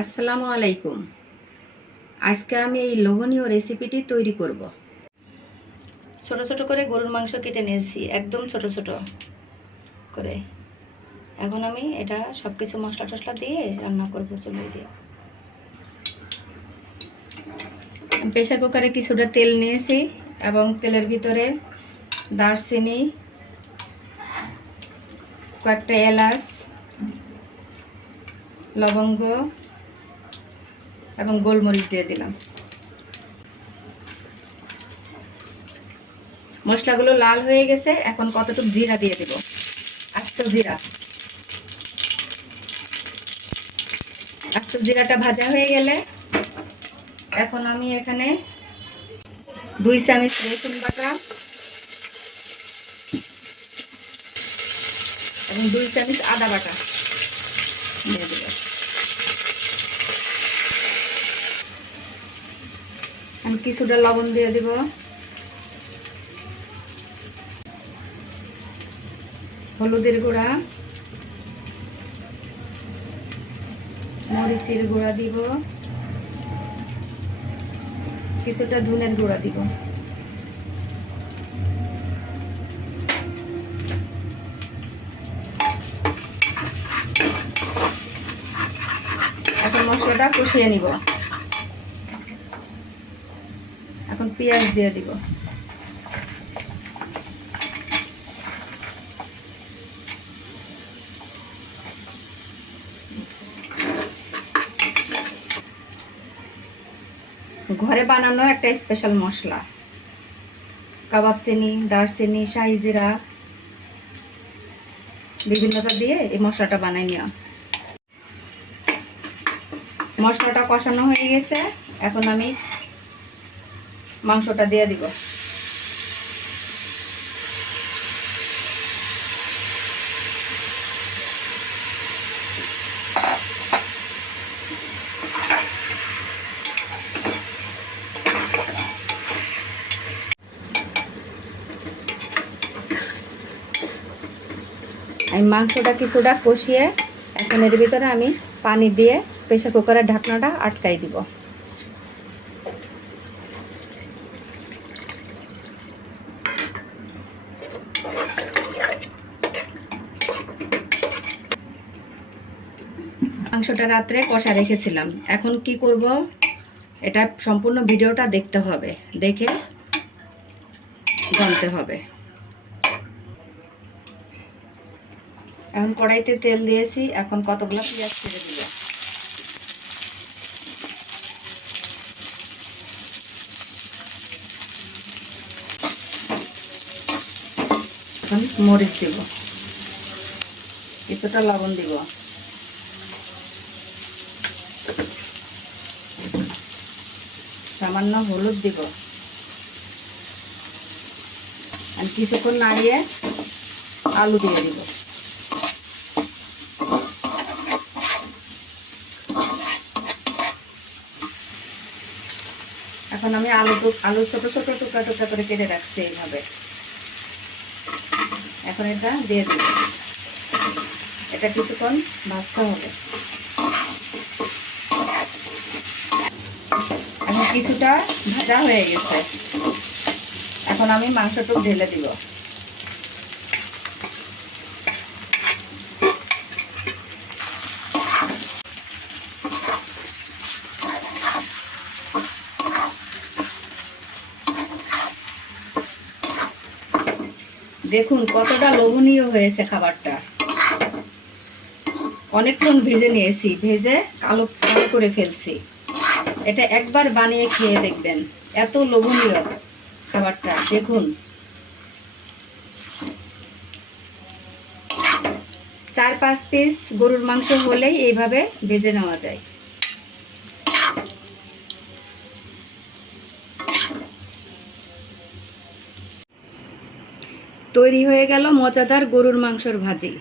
আসসালামু আলাইকুম। আজকে আমি এই লোভনীয় রেসিপিটি তৈরি করব। ছোট ছোট করে গরুর মাংস কেটে নিয়েছি একদম ছোট ছোট করে। এখন আমি এটা সব কিছু মশলা টশলা দিয়ে রান্না করব চুলাই দিয়ে। প্রেশার কুকারে কিছুটা তেল নিয়েছি এবং তেলের ভিতরে দারচিনি কয়েকটা এলাচ লবঙ্গ এবং গোলমরিচ দিয়ে দিলাম। মশলাগুলো লাল হয়ে গেছে, এখন কতটুকু জিরা দিয়ে দিব? আস্ত জিরা। আস্ত জিরাটা ভাজা হয়ে গেলে এখন আমি এখানে দুই চামচ রসুন বাটা এবং দুই চামচ আদা বাটা দিয়ে দেবো আমি কিছুটা লবণ দিয়ে দিব। হলুদের গুঁড়া। মরিচের গুঁড়া দিব। কিছুটা ধুনের গুঁড়া দিব। এখন মশলাটা কষিয়ে নিব। এখন পেঁয়াজ দিয়ে দিব। ঘরে বানানো একটা স্পেশাল মশলা। কাবাব চিনি, দারচিনি, শাহি জিরা, বিভিন্নতা দিয়ে এই মশলাটা বানাই নেওয়া মশলাটা কষানো হয়ে গেছে। এখন আমি মাংসটা দিয়ে দিব। আমি মাংসটা কিছুটা কষিয়ে এখন এর ভিতরে আমি পানি দিয়ে প্রেশার কুকারের ঢাকনাটা আটকাই দিব। মাংসটা রাত্রে কষা রেখেছিলাম। এখন কি করব? এটা সম্পূর্ণ ভিডিওটা দেখতে হবে। দেখে জানতে হবে। এখন কড়াইতে তেল দিয়েছি। এখন কতগুলো পেঁয়াজ ছেড়ে দিব এখন মরিচ দিব। কিছুটা লবণ দিব। সামান্য হলুদ দিব। আর কিছুক্ষণ নাড়িয়ে আলু দিয়ে দিব। এখন আমি আলু আলু ছোট ছোট, টুকরা টুকরা করে কেটে রাখছি এইভাবে। এখন এটা দিয়ে দিব। এটা কিছুক্ষণ ভাজতে হবে। কিছুটা ভাজা হয়ে গেছে। এখন আমি মাংসটুক ঢেলে দিব। দেখুন, কতটা লোভনীয় হয়েছে খাবারটা। অনেকক্ষণ ভেজে নিয়েছি, ভেজে কালো কালো করে ফেলছি। এটা একবার বানিয়ে খেয়ে দেখবেন। এত লোভনীয় খাবারটা, দেখুন। চার পাঁচ পিস গরুর মাংস হলেই এইভাবে ভেজে নেওয়া যায়। তৈরি হয়ে গেল মজাদার গরুর মাংসর ভাজি।